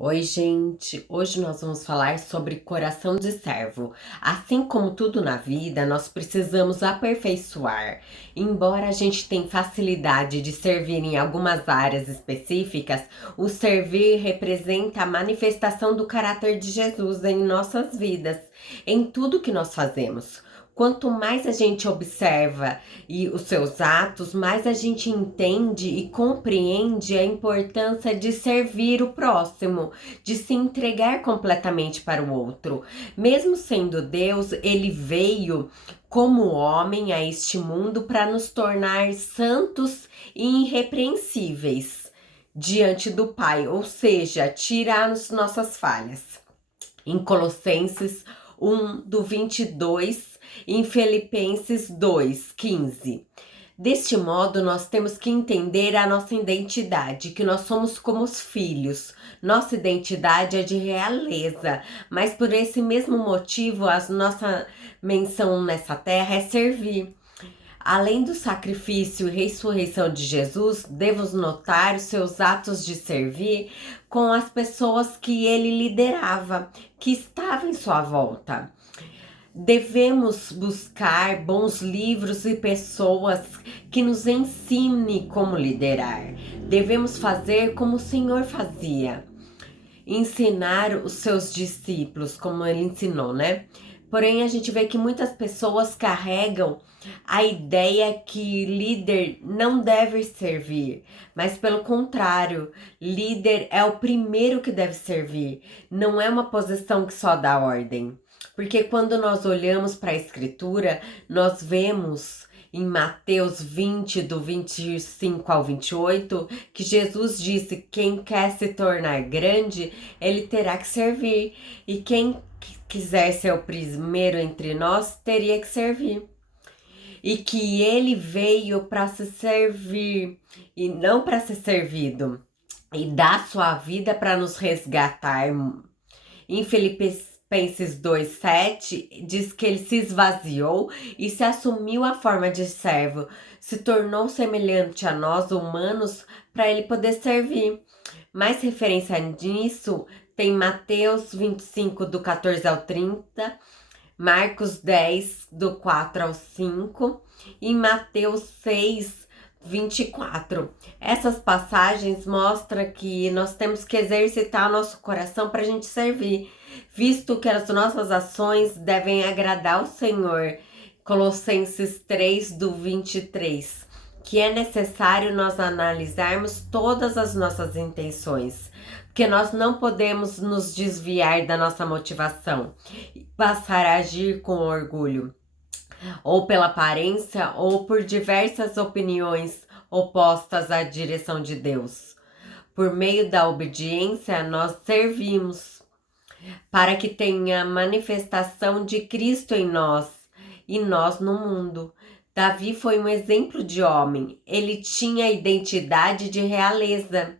Oi, gente! Hoje nós vamos falar sobre coração de servo. Assim como tudo na vida, nós precisamos aperfeiçoar. Embora a gente tenha facilidade de servir em algumas áreas específicas, o servir representa a manifestação do caráter de Jesus em nossas vidas, em tudo que nós fazemos. Quanto mais a gente observa os seus atos, mais a gente entende e compreende a importância de servir o próximo, de se entregar completamente para o outro. Mesmo sendo Deus, ele veio como homem a este mundo para nos tornar santos e irrepreensíveis diante do Pai, ou seja, tirar as nossas falhas. Em Colossenses 1, do 22, em Filipenses 2, 15. Deste modo, nós temos que entender a nossa identidade, que nós somos como os filhos. Nossa identidade é de realeza, mas por esse mesmo motivo, a nossa menção nessa terra é servir. Além do sacrifício e ressurreição de Jesus, devemos notar os seus atos de servir com as pessoas que ele liderava, que estavam em sua volta. Devemos buscar bons livros e pessoas que nos ensinem como liderar. Devemos fazer como o Senhor fazia, ensinar os seus discípulos, como ele ensinou, né? Porém, a gente vê que muitas pessoas carregam a ideia que líder não deve servir, mas pelo contrário, líder é o primeiro que deve servir, não é uma posição que só dá ordem. Porque quando nós olhamos para a Escritura, nós vemos em Mateus 20, do 25 ao 28, que Jesus disse: quem quer se tornar grande, ele terá que servir. E quem quiser ser o primeiro entre nós, teria que servir. E que ele veio para se servir e não para ser servido. E dar sua vida para nos resgatar. Em Filipenses 2,7 diz que ele se esvaziou e se assumiu a forma de servo, se tornou semelhante a nós humanos para ele poder servir. Mais referência nisso tem Mateus 25, do 14 ao 30, Marcos 10, do 4 ao 5 e Mateus 6, 24. Essas passagens mostram que nós temos que exercitar nosso coração para a gente servir, visto que as nossas ações devem agradar ao Senhor. Colossenses 3, do 23. Que é necessário nós analisarmos todas as nossas intenções, porque nós não podemos nos desviar da nossa motivação e passar a agir com orgulho, ou pela aparência, ou por diversas opiniões opostas à direção de Deus. Por meio da obediência, nós servimos, para que tenha manifestação de Cristo em nós e nós no mundo. Davi foi um exemplo de homem, ele tinha identidade de realeza.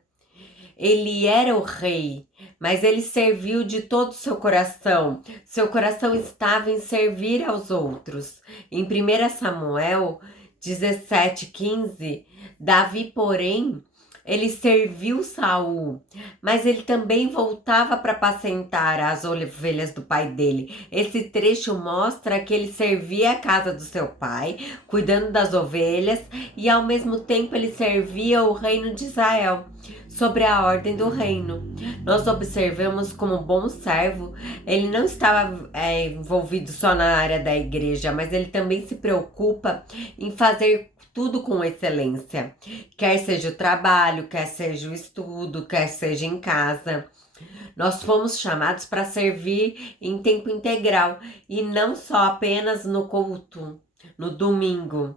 Ele era o rei, mas ele serviu de todo o seu coração. Seu coração estava em servir aos outros. Em 1 Samuel 17:15, Davi, porém, ele serviu Saul, mas ele também voltava para apacentar as ovelhas do pai dele. Esse trecho mostra que ele servia a casa do seu pai, cuidando das ovelhas, e ao mesmo tempo ele servia o reino de Israel, sobre a ordem do reino. Nós observamos como bom servo, ele não estava envolvido só na área da igreja, mas ele também se preocupa em fazer tudo com excelência, quer seja o trabalho, quer seja o estudo, quer seja em casa. Nós fomos chamados para servir em tempo integral e não só apenas no culto, no domingo.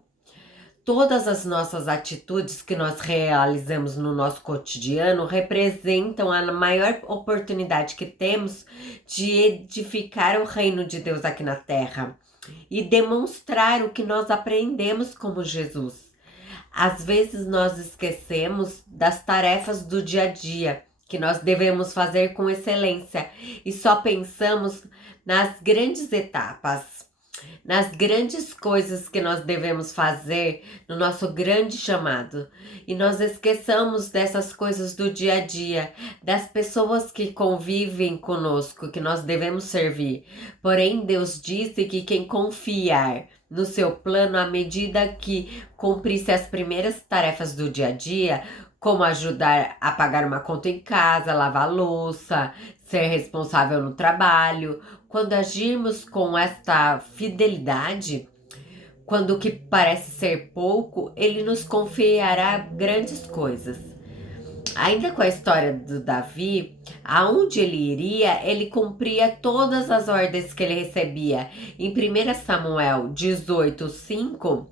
Todas as nossas atitudes que nós realizamos no nosso cotidiano representam a maior oportunidade que temos de edificar o reino de Deus aqui na terra e demonstrar o que nós aprendemos como Jesus. Às vezes nós esquecemos das tarefas do dia a dia que nós devemos fazer com excelência e só pensamos nas grandes etapas. nas grandes coisas que nós devemos fazer no nosso grande chamado. E nós esqueçamos dessas coisas do dia a dia, das pessoas que convivem conosco, que nós devemos servir. Porém, Deus disse que quem confiar no seu plano, à medida que cumprisse as primeiras tarefas do dia a dia, como ajudar a pagar uma conta em casa, lavar louça, ser responsável no trabalho, quando agirmos com esta fidelidade, quando o que parece ser pouco, ele nos confiará grandes coisas. Ainda com a história do Davi, aonde ele iria, ele cumpria todas as ordens que ele recebia. Em 1 Samuel 18:5,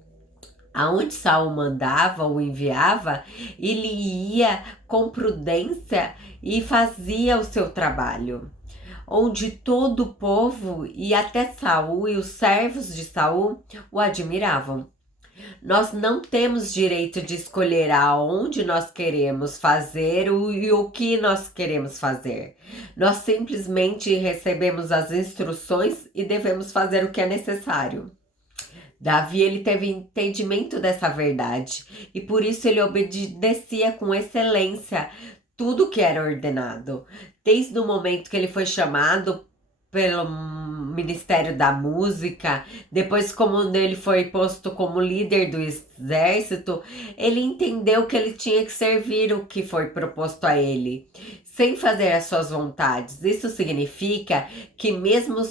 aonde Saul mandava ou enviava, ele ia com prudência e fazia o seu trabalho. Onde todo o povo e até Saul e os servos de Saul o admiravam. Nós não temos direito de escolher aonde nós queremos fazer e o que nós queremos fazer. Nós simplesmente recebemos as instruções e devemos fazer o que é necessário. Davi, ele teve entendimento dessa verdade e por isso ele obedecia com excelência tudo que era ordenado. Desde o momento que ele foi chamado pelo Ministério da Música, depois como ele foi posto como líder do exército, ele entendeu que ele tinha que servir o que foi proposto a ele, sem fazer as suas vontades. Isso significa que mesmo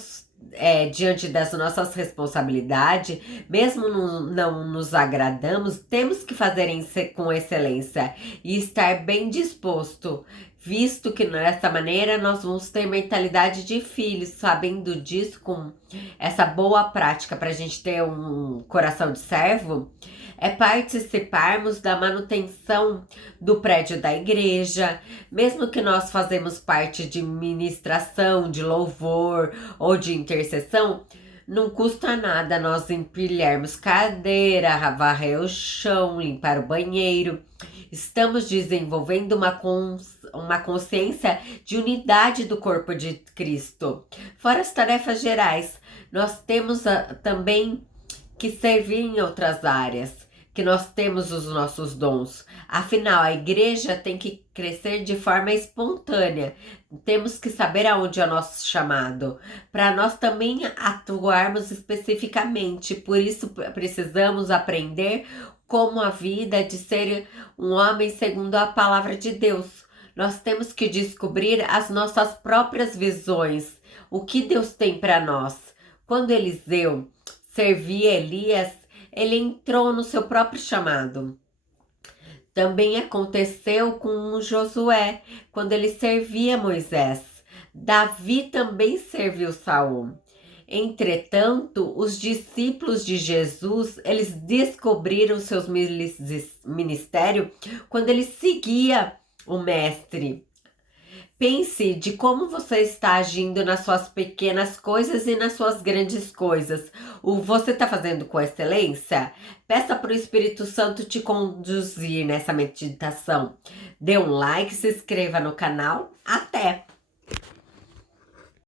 diante das nossas responsabilidades, mesmo não nos agradamos, temos que fazer com excelência e estar bem disposto, visto que dessa maneira nós vamos ter mentalidade de filhos, sabendo disso, com essa boa prática para a gente ter um coração de servo, é participarmos da manutenção do prédio da igreja, mesmo que nós fazemos parte de ministração, de louvor ou de intercessão, não custa nada nós empilharmos cadeira, varrer o chão, limpar o banheiro. Estamos desenvolvendo uma consciência de unidade do corpo de Cristo. Fora as tarefas gerais, nós temos também que servir em outras áreas, que nós temos os nossos dons. Afinal, a igreja tem que crescer de forma espontânea. Temos que saber aonde é o nosso chamado, para nós também atuarmos especificamente. Por isso, precisamos aprender como a vida de ser um homem segundo a palavra de Deus. Nós temos que descobrir as nossas próprias visões, o que Deus tem para nós. Quando Eliseu servia Elias, ele entrou no seu próprio chamado. Também aconteceu com Josué, quando ele servia Moisés. Davi também serviu Saul. Entretanto, os discípulos de Jesus, eles descobriram seus ministérios quando ele seguia o mestre. Pense de como você está agindo nas suas pequenas coisas e nas suas grandes coisas. Você está fazendo com excelência? Peça para o Espírito Santo te conduzir nessa meditação. Dê um like, se inscreva no canal. Até!